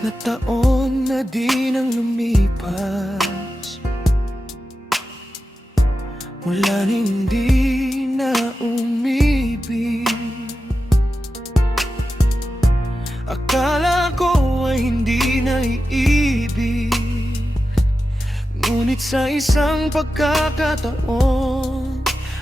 na taon na di nang lumipas, mula hindi na umibig. Akala ko ay hindi na iibig, ngunit sa isang pagkakataon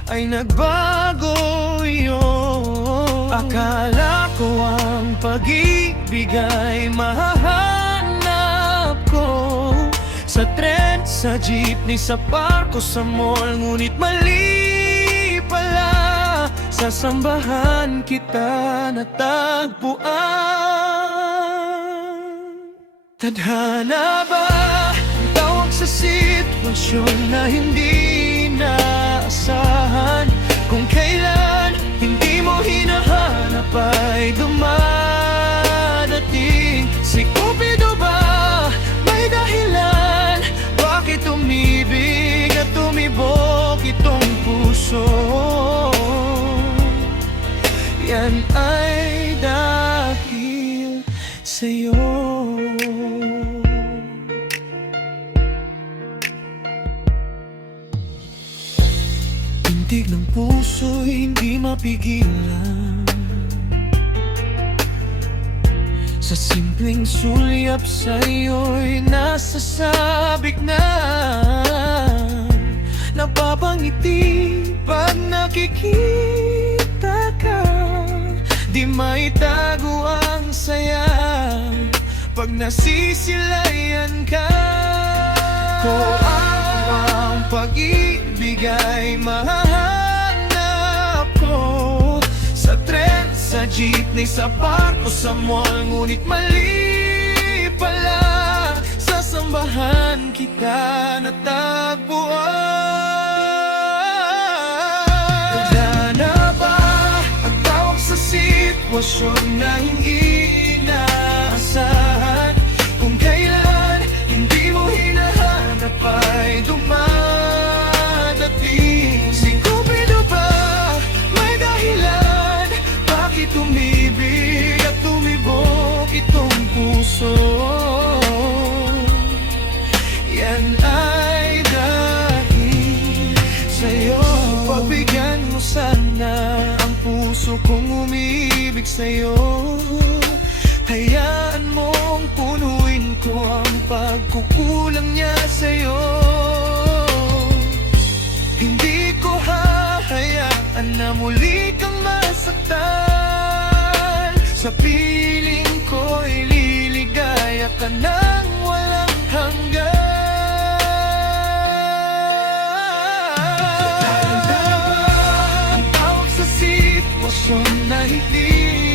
ay nagbago iyon. Akala ko ang pag-ibig ay mahahanap ko sa tren, sa jeepney, sa barko, sa mall. Ngunit mali pala, sa sambahan kita natagpuan. Tadhana ba ang tawag sa sitwasyon na hindi naasahan? Kung kailan hindi mo hinahanap ay dumadating. Si Cupido ba may dahilan? Bakit umibig at tumibok itong puso? Yan ay dahil sa'yo. Tintig ng puso'y hindi mapigilan, sa simpleng sulyap sa'yo'y nasasabik na. Napapangiti pag nakikita ka, di maitago ang saya pag nasisilayan ka. Kung ang pag-ibig ay mahanap ko sa tren, sa jeepney, sa barko, sa mall. Ngunit mali pala, sa sambahan kita natagpuan. Tadhana ba ang tawag sa sitwasyon na hindi inaasahan? Kung kailan hindi mo hinahanap ay dumadating. Si Cupido ba may dahilan? Bakit umibig at tumibok itong puso? Yan ay dahil sa'yo. Pagbigyan mo sana ang puso kong umibig sa'yo. Hayaan mong punuin ko ang pagkukulang niya sa'yo. Hindi ko hahayaan na muli kang masaktan. Sa piling ko'y liligaya ka nang walang hanggan. Tanda ba ang tawag sa sitwasyon na hindi